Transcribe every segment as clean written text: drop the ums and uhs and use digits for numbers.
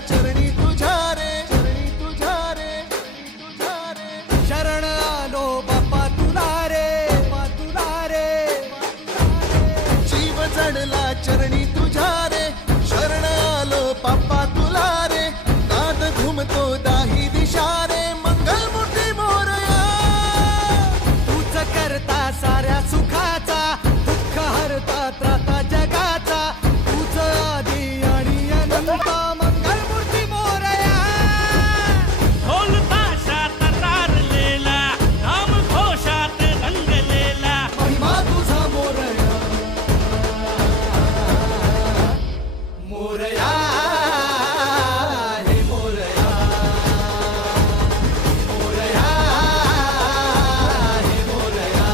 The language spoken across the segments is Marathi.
चरणी तुझ्या रे, चरणी तुझ्या रे, तुझ्या रे. शरण आलो बाप्पा तुला रे, बाप्पा तुला रे. जीव जडला चरणी तुझ्या रे, शरण आलो बाप्पा तुला रे. नाद घुमतो दाही दिशा रे, मंगलमूर्ती मोरया. तूच करता साऱ्या सुखाचा, दुःख हरता त्राता जगाचा. तूच आदी आणि अनंत, मंगलमूर्ती मोरया. ढोल ताशात तारलेला, नाम घोषात रंगलेला. महिमा तुझा मोरया, मोरया हे मोरया, मोरया हे मोरया,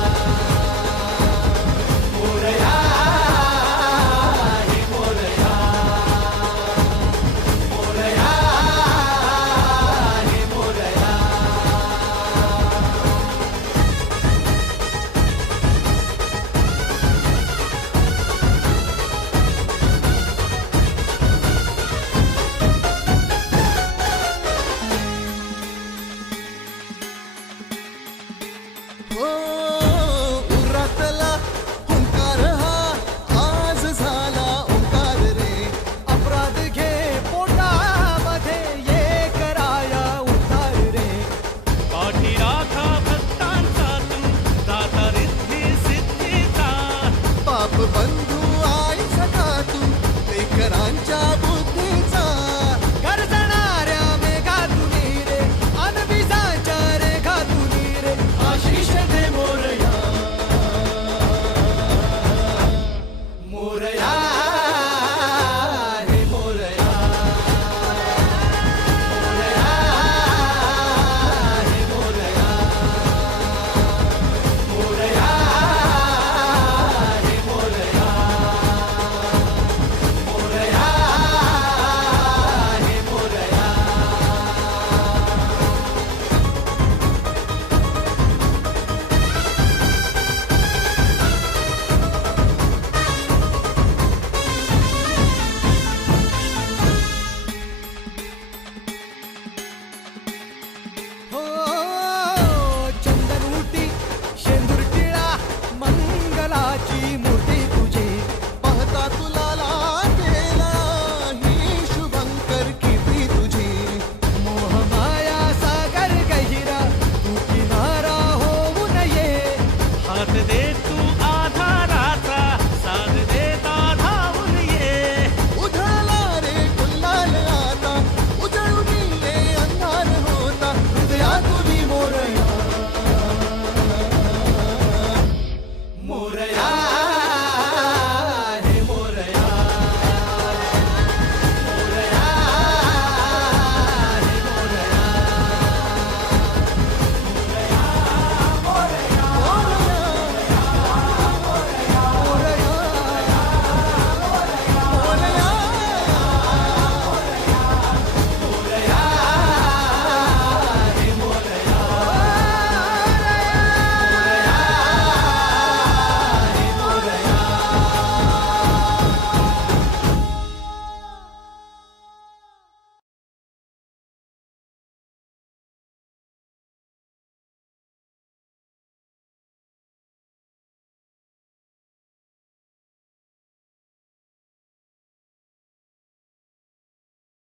मोरया हे मोरया, मोरया हे मोरया. ओ उरातला ओंकार हा आज झाला ओंकार रे. अपराध घे पोटामध्ये, ये कराया उद्धार रे. पाठी राखा भक्तांचा तू, दाता रिद्धी सिद्धीचा. पाप बंधू